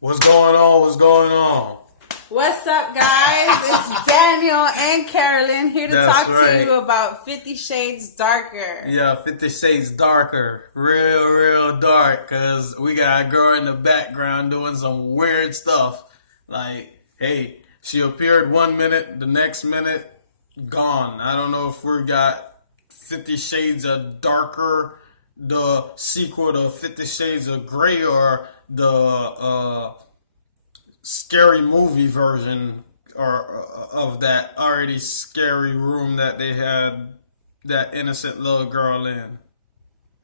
What's going on? What's going on? What's up, guys? It's Daniel and Carolyn here to That's talk right. to you about 50 Shades Darker. Yeah, 50 Shades Darker. Real dark. Because we got a girl in the background doing some weird stuff. Like, hey, she appeared 1 minute, the next minute, gone. I don't know if we got 50 Shades of Darker, the sequel to 50 Shades of Grey, or the scary movie version or of that already scary room that they had that innocent little girl in.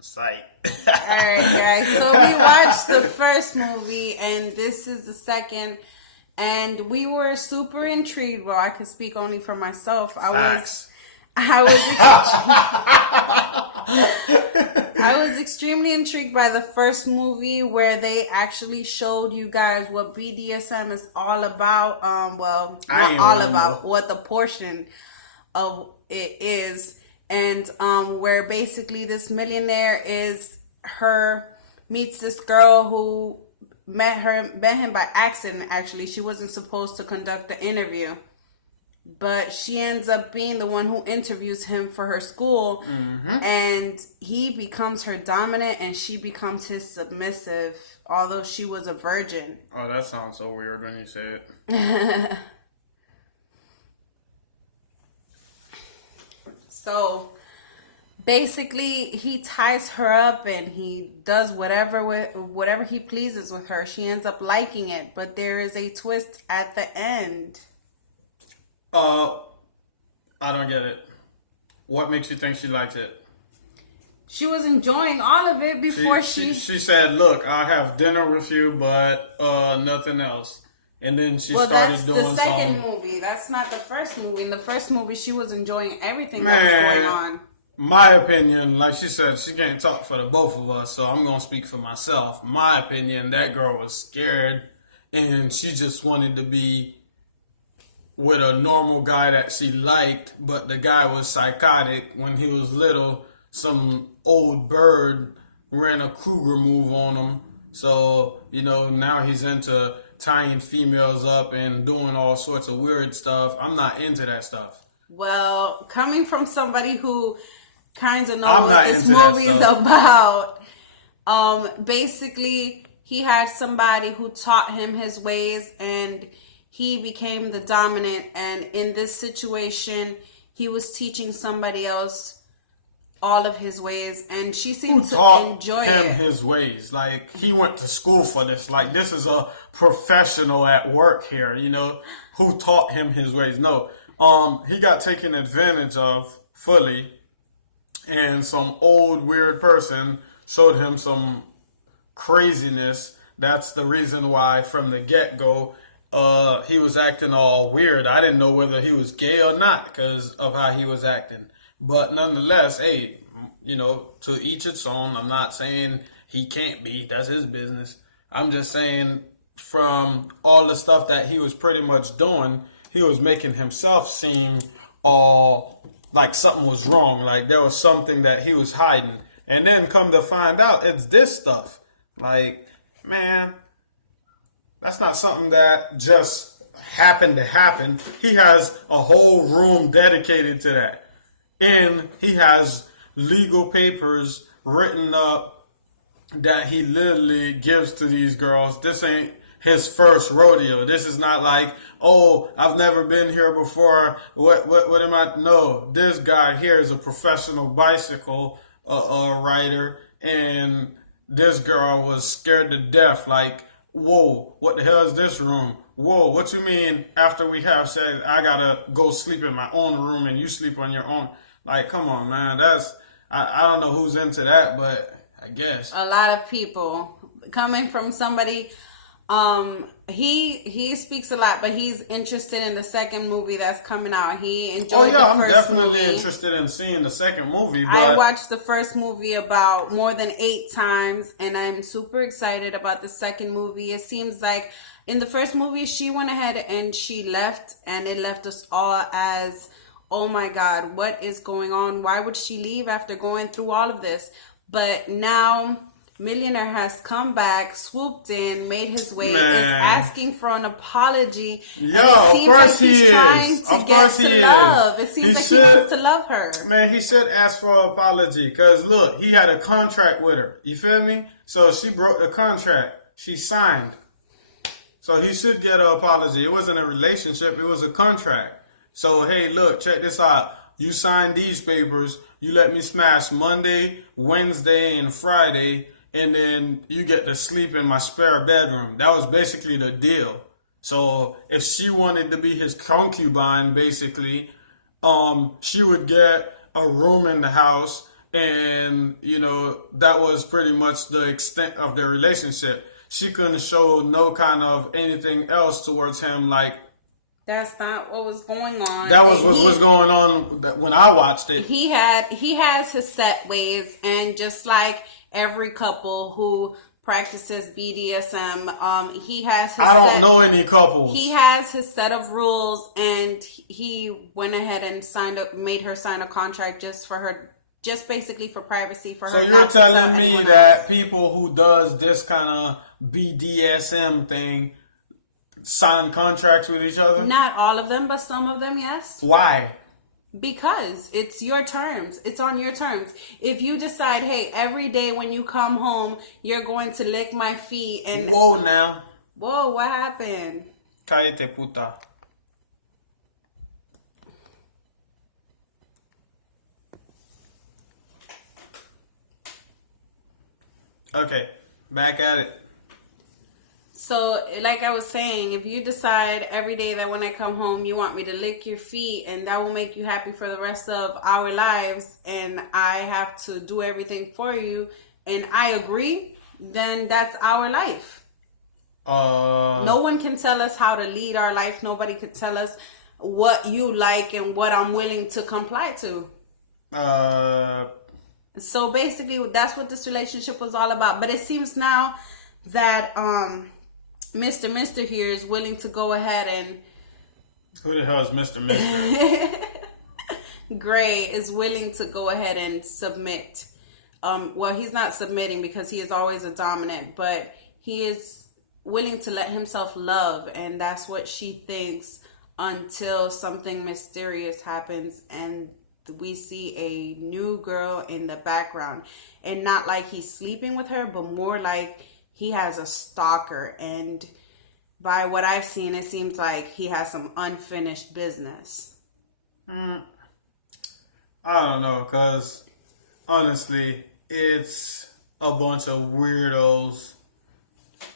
Sight. Alright, guys. So we watched the first movie, and this is the second. And we were super intrigued. Well, I could speak only for myself. Facts. I was extremely intrigued by the first movie where they actually showed you guys what BDSM is all about. Well, not all about, what the portion of it is. And where basically this millionaire meets this girl who met him by accident. Actually, she wasn't supposed to conduct the interview, but she ends up being the one who interviews him for her school. And he becomes her dominant and she becomes his submissive, although she was a virgin. Oh, that sounds so weird when you say it. So basically he ties her up and he does whatever he pleases with her. She ends up liking it, but there is a twist at the end. I don't get it. What makes you think she likes it? She was enjoying all of it before she said, "Look, I'll have dinner with you, but nothing else." And then she started doing that's the second movie. That's not the first movie. In the first movie, she was enjoying everything that was going on. My opinion, like she said, she can't talk for the both of us, so I'm gonna speak for myself. My opinion, that girl was scared, and she just wanted to be with a normal guy that she liked, but the guy was psychotic. When he was little, some old bird ran a cougar move on him. So, now he's into tying females up and doing all sorts of weird stuff. I'm not into that stuff. Well, coming from somebody who kind of knows what this movie is about, basically, he had somebody who taught him his ways and he became the dominant, and in this situation, he was teaching somebody else all of his ways, and she seemed to enjoy it. His ways, like he went to school for this. Like this is a professional at work here, who taught him his ways. No, he got taken advantage of fully, and some old weird person showed him some craziness. That's the reason why, from the get-go, he was acting all weird. I didn't know whether he was gay or not because of how he was acting. But nonetheless, hey, to each its own. I'm not saying he can't be. That's his business. I'm just saying from all the stuff that he was pretty much doing, he was making himself seem all like something was wrong. Like there was something that he was hiding. And then come to find out, it's this stuff. Like, man, that's not something that just happened to happen. He has a whole room dedicated to that. And he has legal papers written up that he literally gives to these girls. This ain't his first rodeo. This is not like, oh, I've never been here before. What am I? No, this guy here is a professional bicycle rider. And this girl was scared to death. Like, whoa, what the hell is this room? Whoa, what you mean after we have sex, I gotta go sleep in my own room and you sleep on your own? Like, come on, man. I don't know who's into that, but I guess. A lot of people. Coming from somebody, he speaks a lot, but he's interested in the second movie that's coming out. He enjoyed the first movie. I'm definitely interested in seeing the second movie. But I watched the first movie about more than 8 times, and I'm super excited about the second movie. It seems like in the first movie, she went ahead and she left, and it left us all as, oh my God, what is going on? Why would she leave after going through all of this? But now Millionaire has come back, swooped in, made his way, Man. is asking for an apology. Yo, and it seems of like course he's he trying is. to Of get course to he is. love. It seems He like should. he wants to love her. Man, he should ask for an apology because look, he had a contract with her. You feel me? So she broke the contract. She signed. So he should get an apology. It wasn't a relationship. It was a contract. So, hey, look, check this out. You signed these papers. You let me smash Monday, Wednesday, and Friday. And then you get to sleep in my spare bedroom. That was basically the deal. So if she wanted to be his concubine, basically, she would get a room in the house. And, you know, that was pretty much the extent of their relationship. She couldn't show no kind of anything else towards him. Like, That's not what was going on. that was what was going on when I watched it. He has his set ways, and just like every couple who practices BDSM, he has his I don't know any couples. He has his set of rules, and he went ahead and made her sign a contract just basically for privacy for her. So you're not to tell telling me anyone that else. people who does this kind of BDSM thing sign contracts with each other? Not all of them, but some of them, yes. Why? Because it's your terms. It's on your terms. If you decide, hey, every day when you come home, you're going to lick my feet and... Whoa now. Whoa, what happened? Cállate puta. Okay, back at it. So, like I was saying, if you decide every day that when I come home, you want me to lick your feet and that will make you happy for the rest of our lives, and I have to do everything for you, and I agree, then that's our life. No one can tell us how to lead our life. Nobody could tell us what you like and what I'm willing to comply to. So basically, that's what this relationship was all about. But it seems now that Mr. here is willing to go ahead and... Who the hell is Mr. Gray is willing to go ahead and submit. Well, he's not submitting because he is always a dominant, but he is willing to let himself love, and that's what she thinks until something mysterious happens and we see a new girl in the background. And not like he's sleeping with her, but more like he has a stalker, and by what I've seen, it seems like he has some unfinished business. I don't know, because honestly, it's a bunch of weirdos.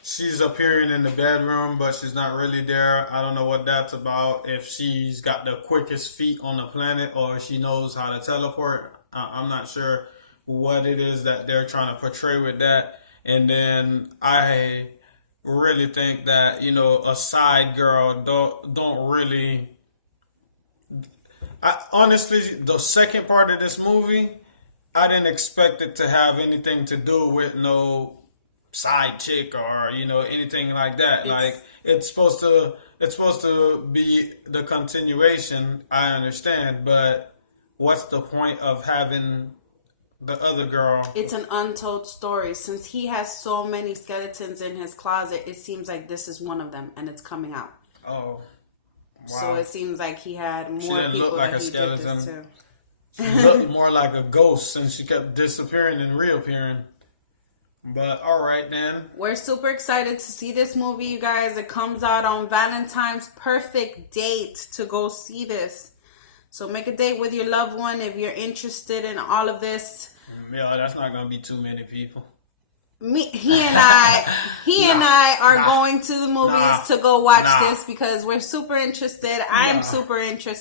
She's appearing in the bedroom, but she's not really there. I don't know what that's about. If she's got the quickest feet on the planet or she knows how to teleport. I'm not sure what it is that they're trying to portray with that. And then I really think that, you know, a side girl don't really... honestly, the second part of this movie, I didn't expect it to have anything to do with no side chick or, you know, anything like that. It's supposed to be the continuation, I understand, but what's the point of having the other girl? It's an untold story. Since he has so many skeletons in his closet, it seems like this is one of them, and it's coming out. Oh, wow. So it seems like he had more didn't people look like that a he did this skeleton. to. She looked more like a ghost since she kept disappearing and reappearing. But all right then. We're super excited to see this movie, you guys. It comes out on Valentine's. Perfect date to go see this. So make a date with your loved one if you're interested in all of this. Yeah, that's not gonna be too many people. He and I are going to the movies to go watch this because we're super interested. I'm super interested.